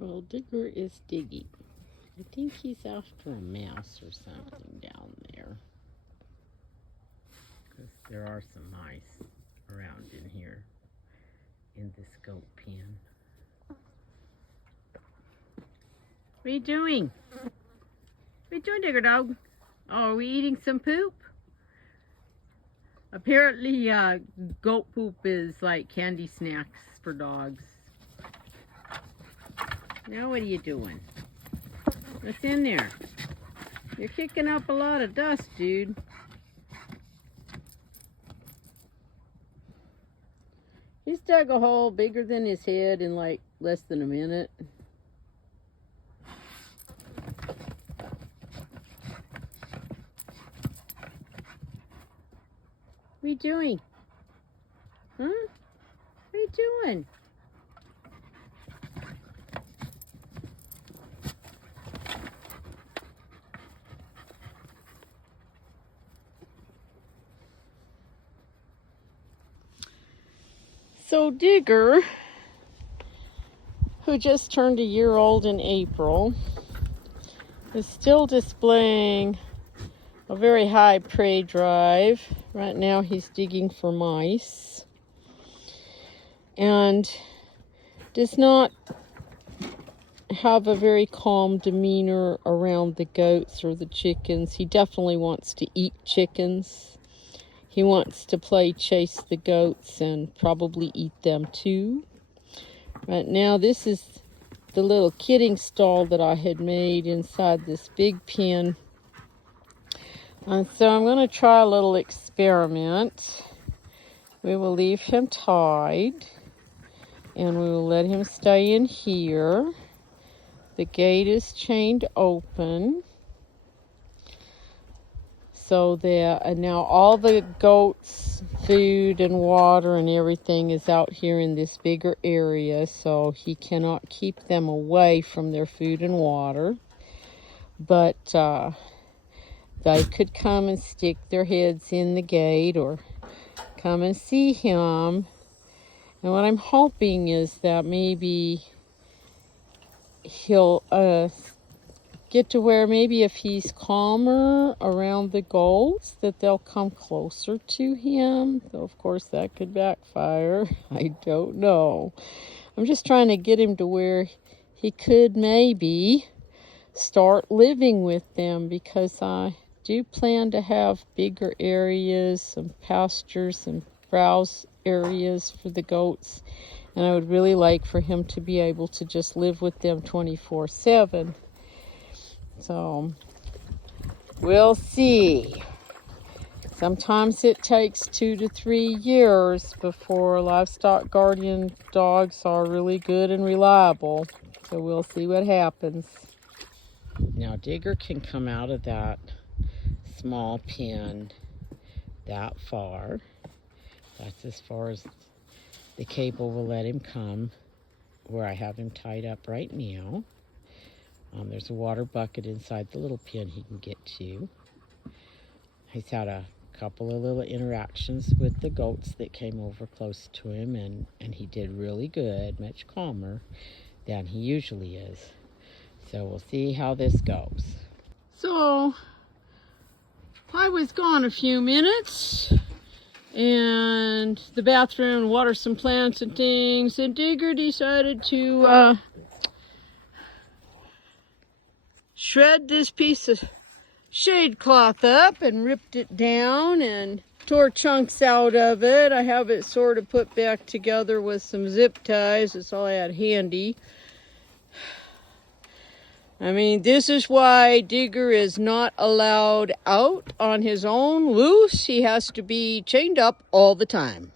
Well, Digger is digging. I think he's after a mouse or something down there. Because there are some mice around in here, in this goat pen. What are you doing? What are you doing, Digger dog? Oh, are we eating some poop? Apparently, goat poop is like candy snacks for dogs. Now what are you doing? What's in there? You're kicking up a lot of dust, dude. He's dug a hole bigger than his head in like less than a minute. What are you doing? Huh? What are you doing? So Digger, who just turned a year old in April, is still displaying a very high prey drive. Right now he's digging for mice and does not have a very calm demeanor around the goats or the chickens. He definitely wants to eat chickens. He wants to play chase the goats and probably eat them too. Right now, this is the little kidding stall that I had made inside this big pen. And so I'm going to try a little experiment. We will leave him tied and we will let him stay in here. The gate is chained open. So that, and now all the goats' food and water and everything is out here in this bigger area, so he cannot keep them away from their food and water. But they could come and stick their heads in the gate or come and see him. And what I'm hoping is that maybe he'll get to where maybe if he's calmer around the goats, that they'll come closer to him. Though, of course, that could backfire. I don't know. I'm just trying to get him to where he could maybe start living with them, because I do plan to have bigger areas, some pastures, some browse areas for the goats. And I would really like for him to be able to just live with them 24/7. So, we'll see. Sometimes it takes 2 to 3 years before livestock guardian dogs are really good and reliable. So we'll see what happens. Now Digger can come out of that small pen that far. That's as far as the cable will let him come, where I have him tied up right now. There's a water bucket inside the little pen he can get to. He's had a couple of little interactions with the goats that came over close to him, and he did really good, much calmer than he usually is. So we'll see how this goes. So I was gone a few minutes, and the bathroom, water some plants and things, and Digger decided to shred this piece of shade cloth up and ripped it down and tore chunks out of it. I have it sort of put back together with some zip ties. That's all I had handy. I mean, this is why Digger is not allowed out on his own loose. He has to be chained up all the time.